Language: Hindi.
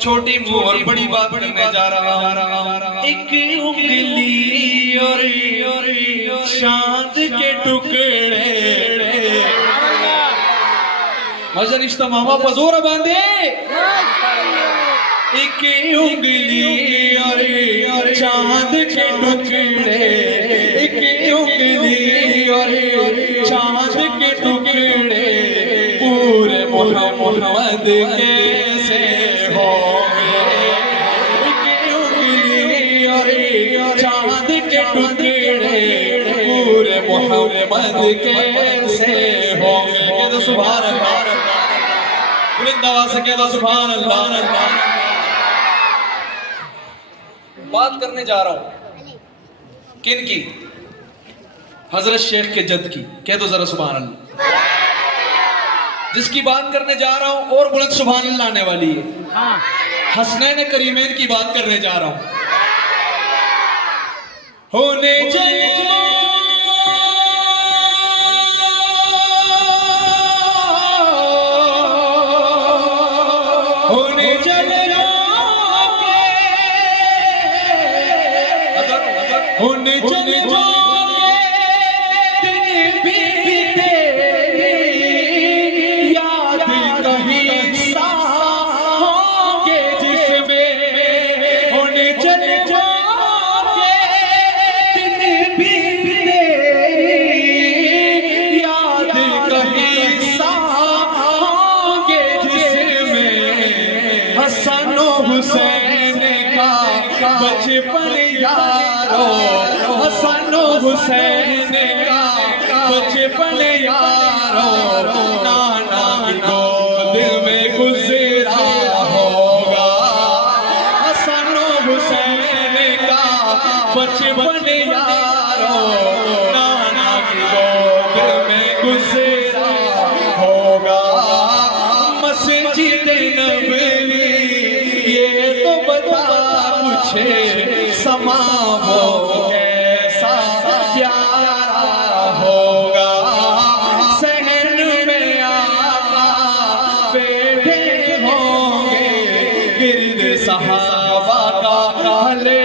छोटी मुंह और बड़ी बात करने जा रहा हूं। एक उंगली और चांद के टुकड़े मजा रिश्ता मामा पजोर बांधे। एक उंगली और चांद के टुकड़े, एक उंगली और चांद के टुकड़े पूरे मोहम्मद कैसे होंगे। एक उंगली और चांद के टुकड़े पूरे मोहम्मद कैसे होंगे। कह दो सुभान अल्लाह, बुलंद आवाज से कह दो सुभान अल्लाह। बात करने जा रहा हूं किन की? हजरत शेख के जद की। कह दो जरा सुभान अल्लाह। जिसकी बात करने जा रहा हूं और बुलंद सुभान अल्लाह आने वाली है। हसनैन करीमैन की बात करने जा रहा हूं। होने चले जाओगे दिन बीते याद कहीं सा होंगे जिसमें। होने चले जाओगे दिन बीते याद कहीं सा होंगे जिसमें। हसन हुसैन का बचपन यारो, हसन हुसैन का बचपन यारो नाना की गोद में गुजरा होगा। हसन हुसैन का बचपन यारो नाना की गोद में गुजरा होगा। मस्जिद नबवी ये तो बता मुझे समा हो कैसा प्यारा होगा। सहन में आका बैठे होंगे गिरद सहाबा का हले